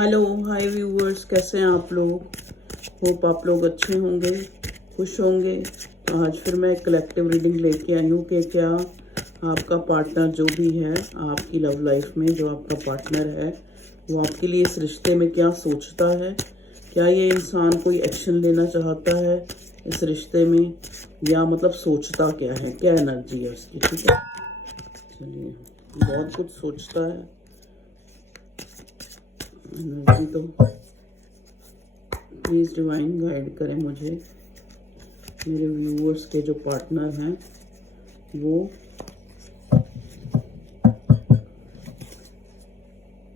Hello hi viewers, कैसे हैं आप लोग। होप आप लोग अच्छे होंगे, खुश होंगे। तो आज फिर मैं कलेक्टिव रीडिंग लेके आई हूँ कि क्या आपका पार्टनर जो भी है आपकी लव लाइफ में, जो आपका पार्टनर है वो आपके लिए इस रिश्ते में क्या सोचता है। क्या ये इंसान कोई एक्शन लेना चाहता है इस रिश्ते में, या मतलब सोचता क्या है, क्या एनर्जी है उसकी। ठीक है, चलिए। बहुत कुछ सोचता है एनर्जी तो प्लीज़ डिवाइन गाइड करें मुझे। मेरे व्यूअर्स के जो पार्टनर हैं वो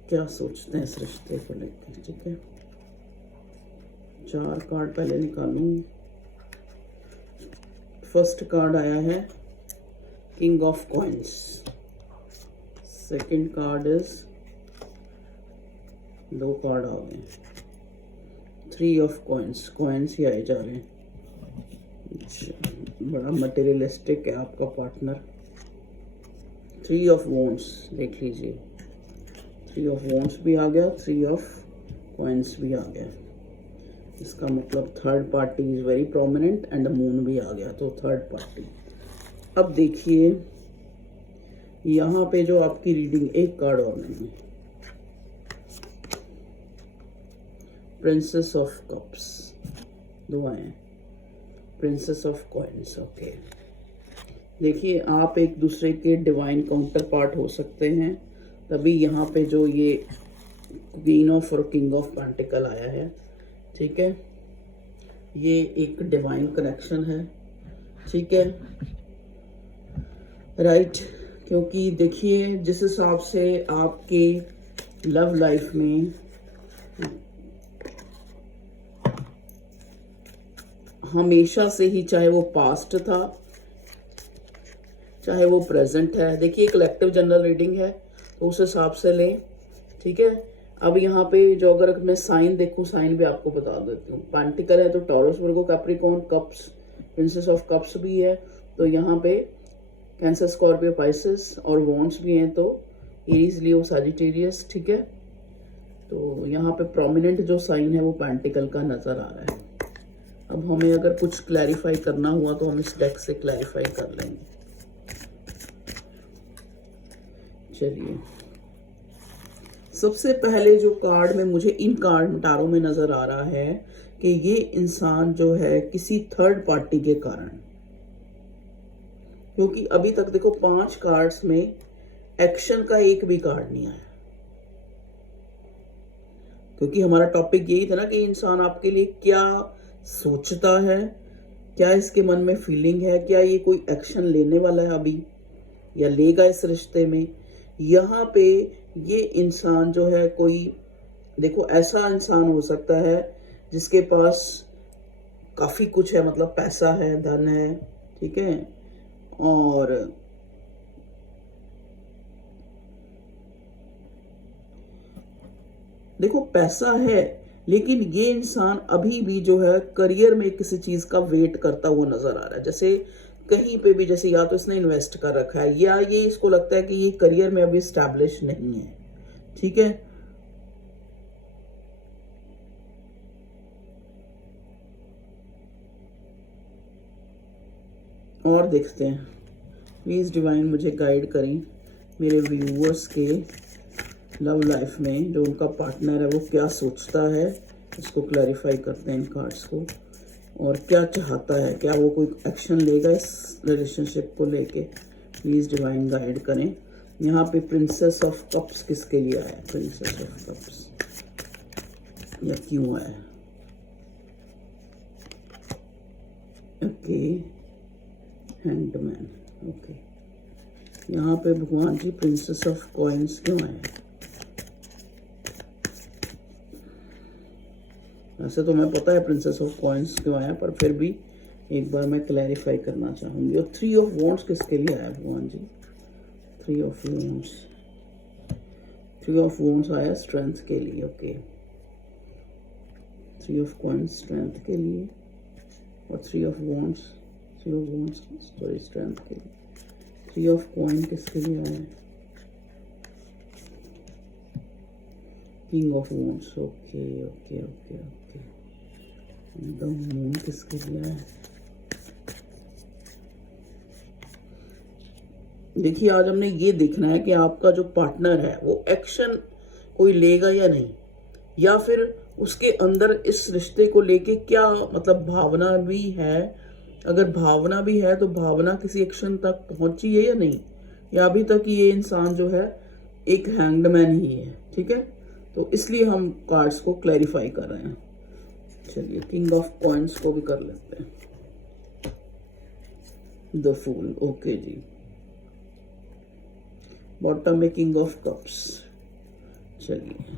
क्या सोचते हैं इस रिश्ते को लेकर। ठीक है, 4 कार्ड पहले निकालूंगी। फर्स्ट कार्ड आया है king of coins. Second card is 2 card आ गए, 3 ऑफ कॉइंस। कॉइंस ही आए जा रहे हैं। बड़ा मटेरियलिस्टिक है आपका पार्टनर। 3 ऑफ वॉन्ड्स देख लीजिए, 3 ऑफ वॉन्ड्स भी आ गया, 3 ऑफ कॉइंस भी आ गया। इसका मतलब third party is very prominent and moon भी आ गया, तो थर्ड पार्टी। अब देखिए यहाँ पे जो आपकी रीडिंग, एक कार्ड और नहीं, प्रिंसेस ऑफ कप्स 2 आए हैं, प्रिंसेस ऑफ कॉइन्स। ओके, देखिए आप एक दूसरे के डिवाइन काउंटर पार्ट हो सकते हैं, तभी यहाँ पे जो ये क्वीन ऑफ और किंग ऑफ पेंटिकल आया है। ठीक है, ये एक डिवाइन कनेक्शन है। ठीक है, राइट। क्योंकि देखिए जिस हिसाब से आपके लव लाइफ में हमेशा से ही, चाहे वो पास्ट था चाहे वो प्रेजेंट है, देखिए कलेक्टिव जनरल रीडिंग है तो उस हिसाब से लें। ठीक है, अब यहाँ पे जो अगर मैं साइन देखूं, साइन भी आपको बता देती हूँ। पेंटिकल है तो taurus, Virgo, Capricorn, cups, princess of cups भी है तो यहाँ पे कैंसर, स्कॉर्पियो, पाइसेस, और वॉन्ड्स भी हैं तो एरीज, लियो, सैजिटेरियस। ठीक है, तो यहाँ पे प्रोमिनेंट जो साइन है वो पेंटिकल का नजर आ रहा है। अब हमें अगर कुछ क्लैरिफाई करना हुआ तो हम इस डेक से क्लैरिफाई कर लेंगे। चलिए, सबसे पहले जो कार्ड में मुझे इन कार्ड टारों में नजर आ रहा है कि ये इंसान जो है किसी थर्ड पार्टी के कारण, क्योंकि अभी तक देखो 5 कार्ड्स में एक्शन का एक भी कार्ड नहीं आया, क्योंकि हमारा टॉपिक यही था ना कि इंसान आपके लिए क्या सोचता है, क्या इसके मन में फीलिंग है, क्या ये कोई एक्शन लेने वाला है अभी या लेगा इस रिश्ते में। यहाँ पे ये इंसान जो है कोई, देखो ऐसा इंसान हो सकता है जिसके पास काफी कुछ है, मतलब पैसा है, धन है। ठीक है, और देखो पैसा है, लेकिन ये इंसान अभी भी जो है करियर में किसी चीज का वेट करता हुआ नजर आ रहा है। जैसे कहीं पे भी, जैसे या तो इसने इन्वेस्ट कर रखा है या ये इसको लगता है कि ये करियर में अभी स्टैब्लिश नहीं है। ठीक है, और देखते हैं, प्लीज डिवाइन मुझे गाइड करें मेरे व्यूअर्स के लव लाइफ में जो उनका पार्टनर है वो क्या सोचता है। इसको क्लैरिफाई करते हैं इन कार्ड्स को, और क्या चाहता है, क्या वो कोई एक्शन लेगा इस रिलेशनशिप को लेके। प्लीज डिवाइन गाइड करें। यहाँ पे प्रिंसेस ऑफ कप्स किसके लिए आया, प्रिंसेस ऑफ कप्स, या क्यों आया। Okay, handman. ओके, यहाँ पे भगवान जी प्रिंसेस ऑफ कॉइन्स क्यों आए। वैसे तो मैं पता है प्रिंसेस ऑफ कॉइन्स क्यों आया, पर फिर भी एक बार मैं क्लैरिफाई करना चाहूंगी। और 3 ऑफ वॉन्ड्स किसके लिए आया भगवान जी, 3 ऑफ वॉन्ड्स, 3 ऑफ वॉन्ड्स आया स्ट्रेंथ के लिए। ओके, 3 ऑफ कॉइन्स स्ट्रेंथ के लिए, और 3 of wands, 3 of wands sorry strength के लिए। 3 ऑफ कॉइन किसके लिए आया, king of wands, okay okay okay okay. The moon किसके लिए है? देखिए आज हमने ये देखना है कि आपका जो पार्टनर है वो एक्शन कोई लेगा या नहीं, या फिर उसके अंदर इस रिश्ते को लेके क्या मतलब भावना भी है। अगर भावना भी है तो भावना किसी एक्शन तक पहुंची है या नहीं, या अभी तक ये इंसान जो है एक हैंग्ड मैन ही है। ठीक है, तो इसलिए हम कार्ड्स को क्लैरिफाई कर रहे हैं। चलिए किंग ऑफ कॉइंस को भी कर लेते हैं। द फूल, ओके जी। बॉटम में किंग ऑफ कप्स। चलिए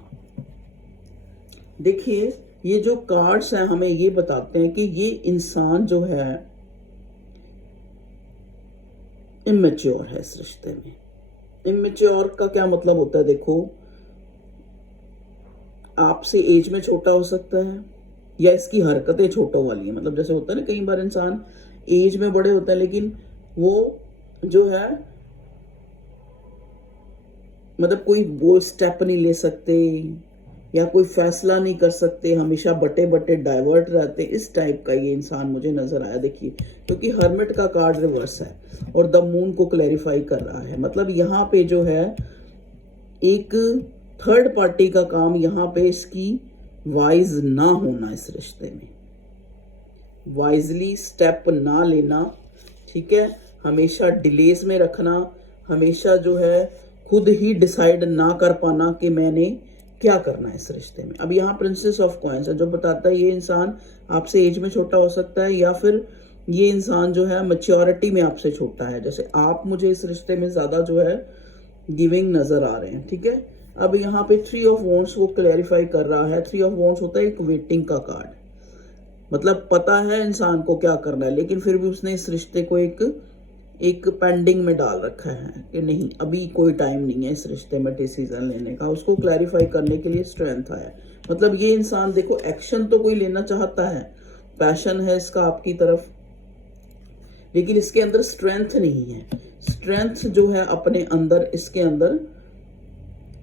देखिए ये जो कार्ड्स हैं हमें ये बताते हैं कि ये इंसान जो है इमेच्योर है इस रिश्ते में। इमेच्योर का क्या मतलब होता है? देखो आपसे एज में छोटा हो सकता है या इसकी हरकतें छोटों वाली है। मतलब जैसे होता है ना कई बार इंसान एज में बड़े होते हैं लेकिन वो जो है मतलब कोई बोल्ड स्टेप नहीं ले सकते या कोई फैसला नहीं कर सकते, हमेशा बटे बटे डाइवर्ट रहते। इस टाइप का ये इंसान मुझे नजर आया। देखिए क्योंकि हर्मिट का कार्ड रिवर्स है और द मून को क्लैरिफाई कर रहा है। मतलब यहाँ पे जो है एक थर्ड पार्टी का काम, यहाँ पे इसकी वाइज ना होना, इस रिश्ते में वाइजली स्टेप ना लेना। ठीक है, हमेशा डिलेस में रखना, हमेशा जो है खुद ही डिसाइड ना कर पाना कि मैंने क्या करना है इस रिश्ते में। अब यहाँ प्रिंसेस ऑफ कॉइंस है जो बताता है ये इंसान आपसे एज में छोटा हो सकता है या फिर ये इंसान जो है मैच्योरिटी में आपसे छोटा है। जैसे आप मुझे इस रिश्ते में ज्यादा जो है गिविंग नजर आ रहे हैं। ठीक है, अब यहाँ पे थ्री ऑफ वॉन्ड्स को क्लैरिफाई कर रहा है। थ्री ऑफ वॉन्ड्स होता है एक वेटिंग का कार्ड, मतलब पता है इंसान को क्या करना है लेकिन फिर भी उसने इस रिश्ते को एक पेंडिंग में डाल रखा है कि नहीं अभी कोई टाइम नहीं है इस रिश्ते में डिसीजन लेने का। उसको क्लैरिफाई करने के लिए स्ट्रेंथ आया। मतलब ये इंसान देखो एक्शन तो कोई लेना चाहता है, पैशन है इसका आपकी तरफ, लेकिन इसके अंदर स्ट्रेंथ नहीं है। स्ट्रेंथ जो है अपने अंदर, इसके अंदर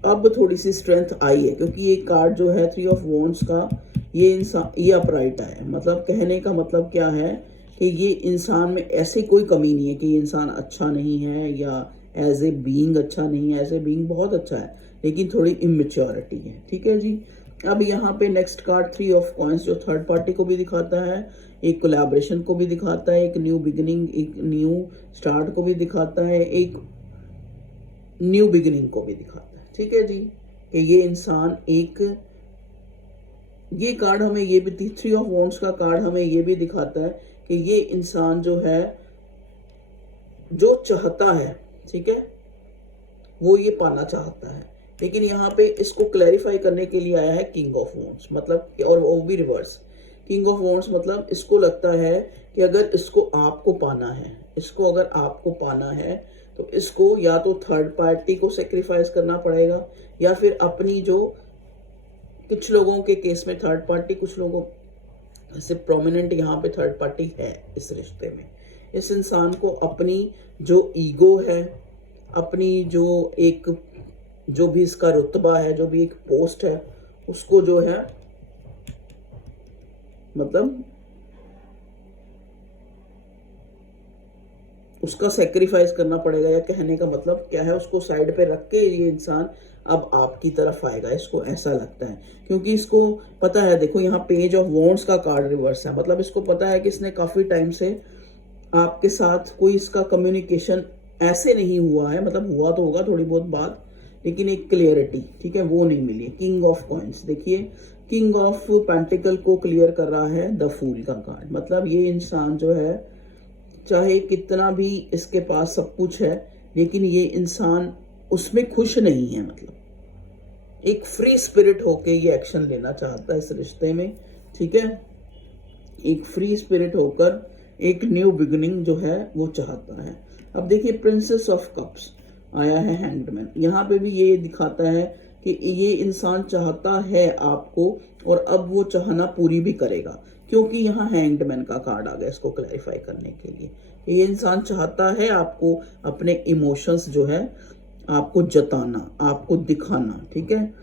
अब थोड़ी सी स्ट्रेंथ आई है क्योंकि ये कार्ड जो है थ्री ऑफ वॉन्ड्स का, ये इंसान ये अपराइट है। मतलब कहने का मतलब क्या है कि ये इंसान में ऐसी कोई कमी नहीं है कि ये इंसान अच्छा नहीं है या एज ए बीइंग अच्छा नहीं है। एज ए बीइंग बहुत अच्छा है लेकिन थोड़ी इमेच्योरिटी है। ठीक है जी। अब यहाँ पे next card three of coins जो थर्ड पार्टी को भी दिखाता है, एक कोलैबोरेशन को भी दिखाता है, एक न्यू बिगिनिंग, एक न्यू स्टार्ट को भी दिखाता है, एक न्यू बिगिनिंग को भी दिखाता है। ठीक है जी, कि ये इंसान एक, ये कार्ड हमें ये भी, थ्री ऑफ वॉन्ड्स का कार्ड हमें ये भी दिखाता है कि ये इंसान जो है जो चाहता है, ठीक है, वो ये पाना चाहता है। लेकिन यहाँ पे इसको क्लैरिफाई करने के लिए आया है किंग ऑफ वॉन्ड्स, मतलब और वो भी रिवर्स। किंग ऑफ वॉन्ड्स मतलब इसको लगता है कि अगर इसको आपको पाना है, इसको अगर आपको पाना है तो इसको या तो थर्ड पार्टी को सेक्रीफाइस करना पड़ेगा या फिर अपनी जो, कुछ लोगों के केस में थर्ड पार्टी, कुछ लोगों से प्रोमिनेंट यहाँ पे थर्ड पार्टी है इस रिश्ते में। इस इंसान को अपनी जो ईगो है, अपनी जो एक, जो भी इसका रुतबा है, जो भी एक पोस्ट है, उसको जो है मतलब उसका सेक्रीफाइस करना पड़ेगा। या कहने का मतलब क्या है, उसको साइड पे रख के ये इंसान अब आपकी तरफ आएगा, इसको ऐसा लगता है। क्योंकि इसको पता है, देखो यहाँ पेज ऑफ वॉन्ड्स का कार्ड रिवर्स है, मतलब इसको पता है कि इसने काफी टाइम से आपके साथ कोई इसका कम्युनिकेशन ऐसे नहीं हुआ है, मतलब हुआ तो होगा थोड़ी बहुत बात लेकिन एक क्लियरिटी, ठीक है, वो नहीं मिली। किंग ऑफ कॉइंस, देखिए किंग ऑफ पेंटिकल को क्लियर कर रहा है द फूल का कार्ड। मतलब ये इंसान जो है चाहे कितना भी इसके पास सब कुछ है लेकिन ये इंसान उसमें खुश नहीं है। मतलब एक फ्री स्पिरिट होके ये एक्शन लेना चाहता है इस रिश्ते में। ठीक है, एक फ्री स्पिरिट होकर एक न्यू बिगिनिंग जो है वो चाहता है। अब देखिए प्रिंसेस ऑफ कप्स आया है, हैंग्ड। यहाँ पे भी ये दिखाता है कि ये इंसान चाहता है आपको और अब वो चाहना पूरी भी करेगा, क्योंकि यहाँ हैंग्ड मैन का कार्ड आ गया इसको क्लैरिफाई करने के लिए। ये इंसान चाहता है आपको अपने इमोशंस जो है आपको जताना, आपको दिखाना। ठीक है,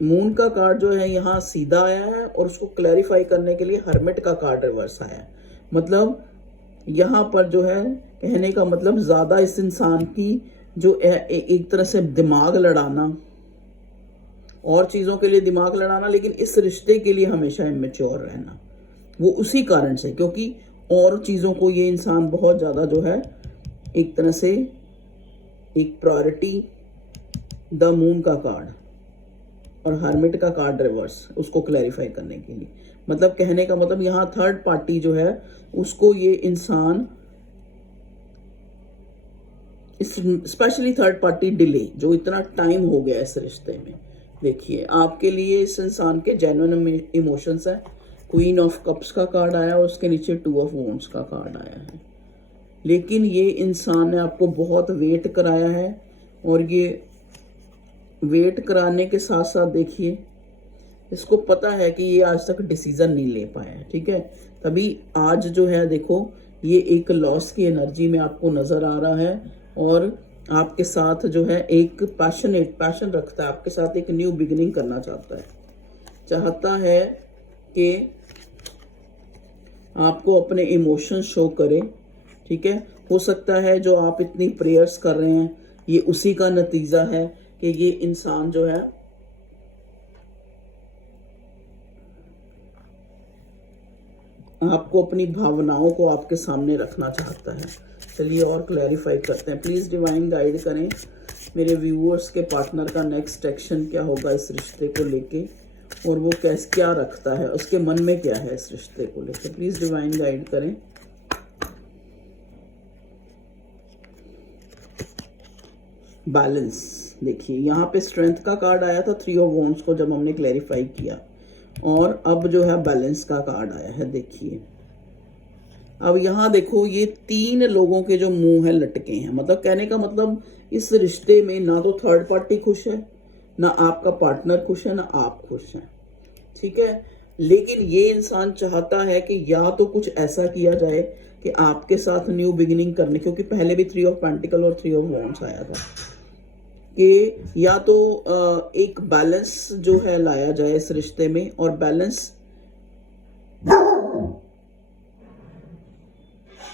मून का कार्ड जो है यहाँ सीधा आया है और उसको क्लैरिफाई करने के लिए हर्मिट का कार्ड रिवर्स आया है। मतलब यहाँ पर जो है कहने का मतलब ज्यादा इस इंसान की जो एक तरह से दिमाग लड़ाना और चीजों के लिए दिमाग लड़ाना, लेकिन इस रिश्ते के लिए हमेशा इमेच्योर रहना, वो उसी कारण से, क्योंकि और चीजों को ये इंसान बहुत ज्यादा जो है एक तरह से एक प्रायोरिटी, द मून का कार्ड और हर्मिट का कार्ड रिवर्स, उसको क्लैरिफाई करने के लिए। मतलब कहने का मतलब यहाँ थर्ड पार्टी जो है उसको ये इंसान, स्पेशली थर्ड पार्टी डिले, जो इतना टाइम हो गया इस रिश्ते में, देखिए आपके लिए इस इंसान के जेन्युइन इमोशंस है। क्वीन ऑफ कप्स का कार्ड आया और उसके नीचे 2 ऑफ वॉन्ड्स का कार्ड आया है। लेकिन ये इंसान ने आपको बहुत वेट कराया है और ये वेट कराने के साथ साथ देखिए इसको पता है कि ये आज तक डिसीजन नहीं ले पाया है, ठीक है। तभी आज जो है देखो ये एक लॉस की एनर्जी में आपको नजर आ रहा है और आपके साथ जो है एक पैशन रखता है, आपके साथ एक न्यू बिगिनिंग करना चाहता है कि आपको अपने इमोशंस शो करे, ठीक है। हो सकता है जो आप इतनी प्रेयर्स कर रहे हैं ये उसी का नतीजा है कि ये इंसान जो है आपको अपनी भावनाओं को आपके सामने रखना चाहता है। चलिए और क्लैरिफाई करते हैं। प्लीज डिवाइन गाइड करें मेरे व्यूअर्स के पार्टनर का नेक्स्ट एक्शन क्या होगा इस रिश्ते को लेके, और वो क्या रखता है, उसके मन में क्या है इस रिश्ते को लेके। प्लीज डिवाइन गाइड करें। बैलेंस, देखिए यहाँ पे स्ट्रेंथ का कार्ड आया था 3 ऑफ वॉन्ड्स को जब हमने क्लैरिफाई किया, और अब जो है बैलेंस का कार्ड आया है। देखिए अब यहाँ देखो ये 3 लोगों के जो मुंह है लटके हैं। मतलब कहने का मतलब इस रिश्ते में ना तो थर्ड पार्टी खुश है, ना आपका पार्टनर खुश है, ना आप खुश हैं, ठीक है। लेकिन ये इंसान चाहता है कि या तो कुछ ऐसा किया जाए कि आपके साथ न्यू बिगिनिंग करने, क्योंकि पहले भी 3 ऑफ पेंटिकल और 3 ऑफ वॉन्ड्स आया था, कि या तो एक बैलेंस जो है लाया जाए इस रिश्ते में। और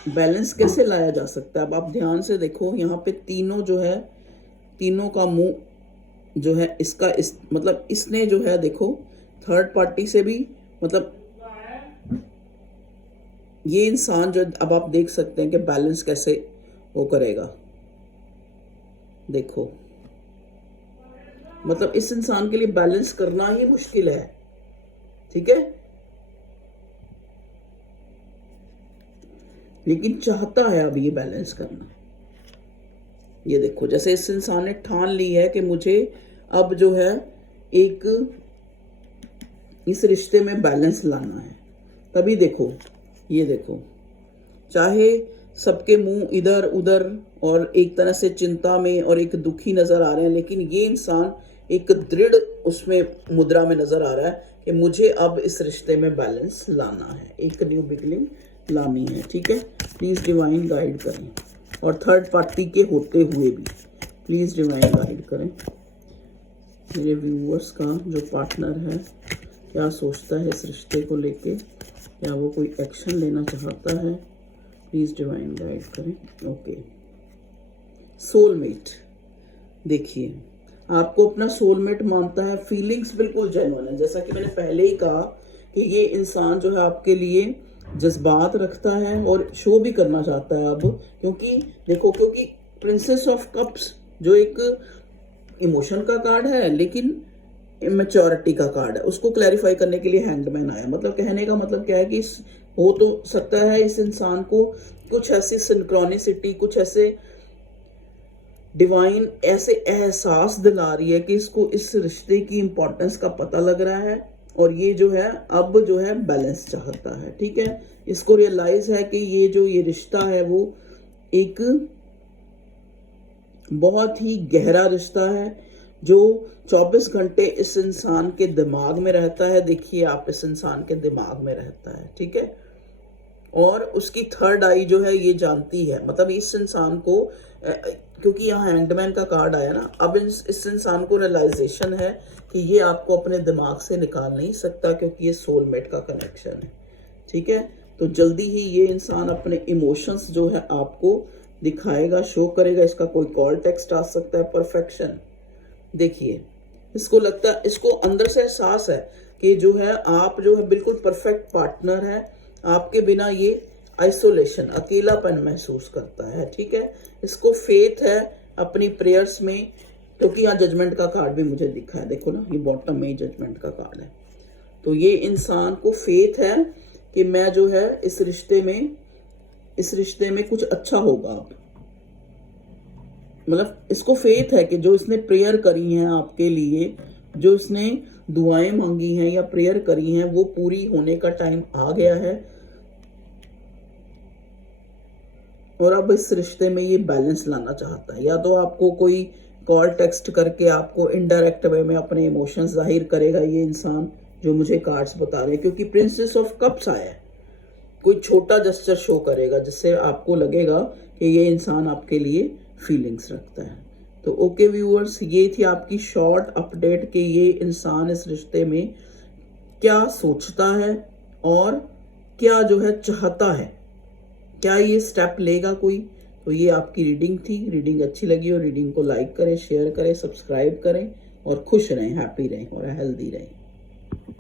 बैलेंस कैसे लाया जा सकता है, अब आप ध्यान से देखो यहाँ पे तीनों का मुंह जो है मतलब इसने जो है देखो थर्ड पार्टी से भी, मतलब ये इंसान जो, अब आप देख सकते हैं कि बैलेंस कैसे वो करेगा। देखो मतलब इस इंसान के लिए बैलेंस करना ही मुश्किल है, ठीक है, लेकिन चाहता है अब ये बैलेंस करना। ये देखो जैसे इस इंसान ने ठान ली है कि मुझे अब जो है एक इस रिश्ते में बैलेंस लाना है। तभी देखो ये देखो, चाहे सबके मुंह इधर उधर और एक तरह से चिंता में और एक दुखी नजर आ रहे हैं, लेकिन ये इंसान एक दृढ़ उसमें मुद्रा में नजर आ रहा है कि मुझे अब इस रिश्ते में बैलेंस लाना है, एक न्यू बिगिनिंग लानी है, ठीक है। प्लीज डिवाइन गाइड करें, और थर्ड पार्टी के होते हुए भी प्लीज डिवाइन गाइड करें मेरे व्यूअर्स का जो पार्टनर है क्या सोचता है इस रिश्ते को लेके, क्या वो कोई एक्शन लेना चाहता है। प्लीज डिवाइन गाइड करें। ओके, सोलमेट, देखिए आपको अपना सोलमेट मानता है, फीलिंग्स बिल्कुल जेन्युइन है। जैसा कि मैंने पहले ही कहा कि ये इंसान जो है आपके लिए जज्बात रखता है और शो भी करना चाहता है अब, क्योंकि देखो, क्योंकि प्रिंसेस ऑफ कप्स जो एक इमोशन का कार्ड है लेकिन मैच्योरिटी का कार्ड है, उसको क्लैरिफाई करने के लिए हैंगमैन आया। मतलब कहने का मतलब क्या है कि हो तो सकता है इस इंसान को कुछ ऐसी सिंक्रोनिसिटी, कुछ ऐसे डिवाइन ऐसे एहसास दिला रही है कि इसको इस रिश्ते की इंपॉर्टेंस का पता लग रहा है, और ये जो है अब जो है बैलेंस चाहता है, ठीक है। इसको रियलाइज है कि ये रिश्ता है वो एक बहुत ही गहरा रिश्ता है जो 24 घंटे इस इंसान के दिमाग में रहता है। देखिए आप, इस इंसान के दिमाग में रहता है, ठीक है। और उसकी थर्ड आई जो है ये जानती है, मतलब इस इंसान को क्योंकि यहाँ हैंगमैन का कार्ड आया ना, अब इस इंसान को रियलाइजेशन है कि ये आपको अपने दिमाग से निकाल नहीं सकता, क्योंकि ये सोलमेट का कनेक्शन है। ठीक है, तो जल्दी ही ये इंसान अपने इमोशंस जो है आपको दिखाएगा, शो करेगा। इसका कोई कॉल टेक्स्ट आ सकता है। परफेक्शन, देखिए इसको लगता है, इसको अंदर से एहसास है कि जो है आप जो है बिल्कुल परफेक्ट पार्टनर है, आपके बिना ये आइसोलेशन, अकेलापन महसूस करता है। ठीक है, इसको फेथ है अपनी प्रेयर्स में, क्योंकि यहाँ जजमेंट का कार्ड भी मुझे दिखा है, देखो ना, ये बॉटम में जजमेंट का कार्ड है। तो ये इंसान को फेथ है कि मैं जो है इस रिश्ते में कुछ अच्छा होगा। मतलब इसको फेथ है कि जो इसने प्रेयर करी है आपके लिए, जो इसने दुआएं मांगी हैं या प्रेयर करी हैं, वो पूरी होने का टाइम आ गया है। और अब इस रिश्ते में ये बैलेंस लाना चाहता है। या तो आपको कोई कॉल टेक्स्ट करके आपको इनडायरेक्ट वे में अपने इमोशंस जाहिर करेगा ये इंसान, जो मुझे कार्ड्स बता रहे हैं, क्योंकि प्रिंसेस ऑफ कप्स आया है। कोई छोटा जेस्चर शो करेगा जिससे आपको लगेगा कि ये इंसान आपके लिए फीलिंग्स रखता है। तो ओके व्यूअर्स, ये थी आपकी शॉर्ट अपडेट कि ये इंसान इस रिश्ते में क्या सोचता है और क्या जो है चाहता है, क्या ये स्टेप लेगा कोई। तो ये आपकी रीडिंग थी। रीडिंग अच्छी लगी और रीडिंग को लाइक करें, शेयर करें, सब्सक्राइब करें और खुश रहें, हैप्पी रहें और हेल्दी रहें।